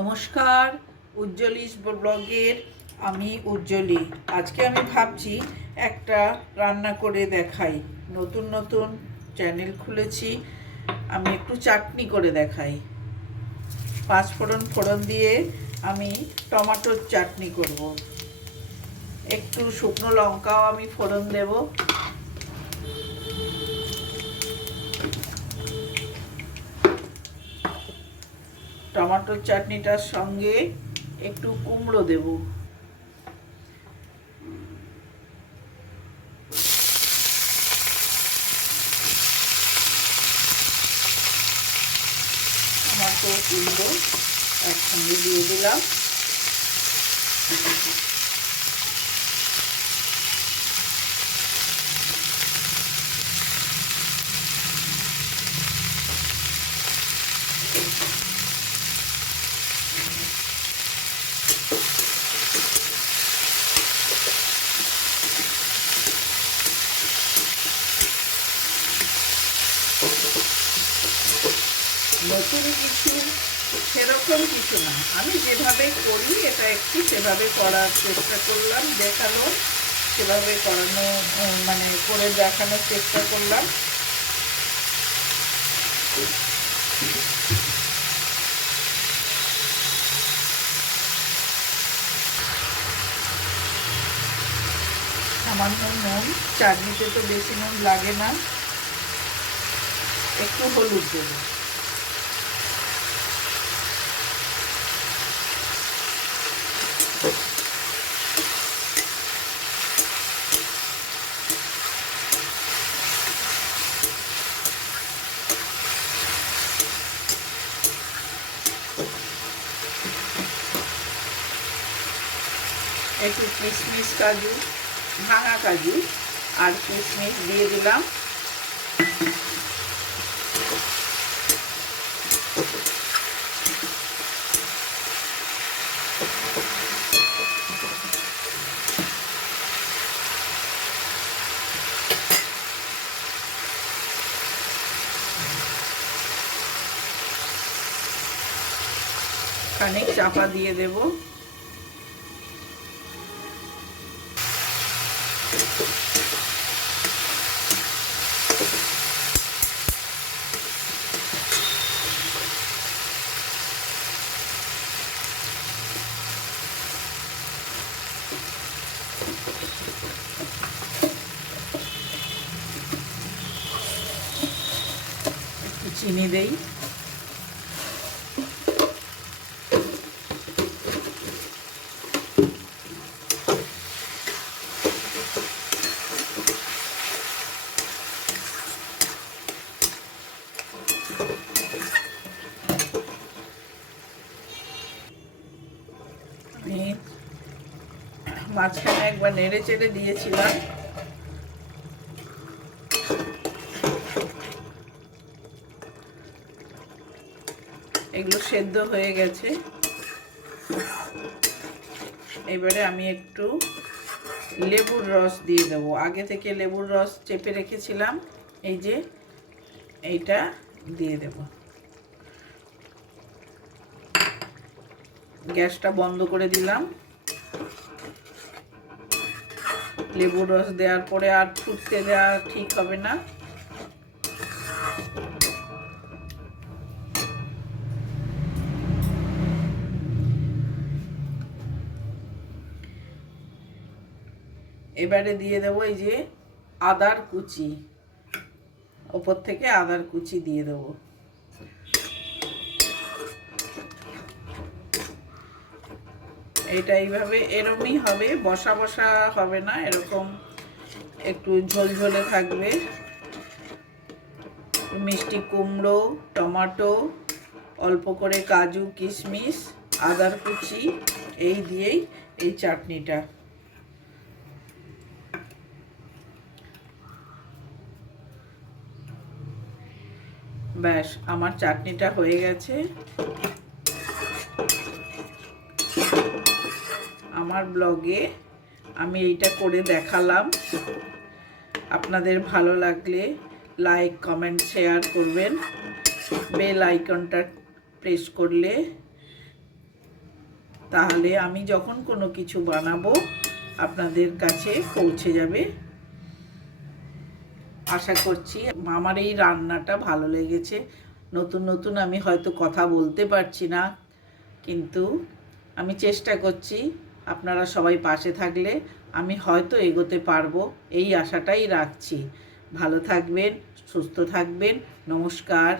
নমস্কার, উজ্জ্বলিস ব্লগের আমি উজ্জ্বলি। আজকে আমি ভাবছি একটা রান্না করে দেখাই। নতুন নতুন চ্যানেল খুলেছি, আমি একটু চাটনি করে দেখাই। পাঁচফোড়ন দিয়ে আমি টমেটোর চাটনি করব। একটু শুকনো লঙ্কাও আমি ফোড়ন দেব। টমেটোর চাটনিটার সঙ্গে একটু কুমড়ো দেব। টমেটো কুমড়ো একসঙ্গে দিয়ে দিলাম। নতুন কিছু সেরকম কিছু না, আমি যেভাবে করি এটা একটু সেভাবে করার চেষ্টা করলাম, দেখালো সেভাবে করানো, মানে করে দেখানোর চেষ্টা করলাম। সামান্য নুন, চাটনিতে তো বেশি নুন লাগে না। একটু হলুদ দেবো। একটু কিশমিশ, কাজু, ভাঙা কাজু আর কিশমিশ দিয়ে দিলাম। খানিক চাপা দিয়ে দেব। একটু চিনি দেই। আমি মাঝখানে একবার নেড়ে চেড়ে দিয়েছিলাম। এগুলো সেদ্ধ হয়ে গেছে। এবারে আমি একটু লেবুর রস দিয়ে দেবো। আগে থেকে লেবুর রস চেপে রেখেছিলাম, এই যে এইটা দিয়ে দেব। গ্যাসটা বন্ধ করে দিলাম। লেবুর রস দেওয়ার পরে আর ফুটতে দেওয়া ঠিক হবে না। এবারে দিয়ে দেবো এই যে আদার কুচি, ওপর থেকে আদার কুচি দিয়ে দেবো। এটা এইভাবে এরমই হবে, বসা বসা হবে না, এরকম একটু ঝোলঝোলে থাকবে। মিষ্টি কুমড়ো, টমেটো, অল্প করে কাজু, কিশমিশ, আদার কুচি, এই দিয়েই এই চাটনিটা। ব্যাস, আমার চাটনিটা হয়ে গেছে। আমার ব্লগে আমি এইটা করে দেখালাম। আপনাদের ভালো লাগলে লাইক, কমেন্ট, শেয়ার করবেন। বেল আইকনটা প্রেস করলে তাহলে আমি যখন কোনো কিছু বানাবো আপনাদের কাছে পৌঁছে যাবে। আশা করছি আমার এই রান্নাটা ভালো লেগেছে। নতুন নতুন আমি হয়তো কথা বলতে পারছি না, কিন্তু আমি চেষ্টা করছি। আপনারা সবাই পাশে থাকলে আমি হয়তো এগোতে পারবো, এই আশাটাই রাখছি। ভালো থাকবেন, সুস্থ থাকবেন। নমস্কার।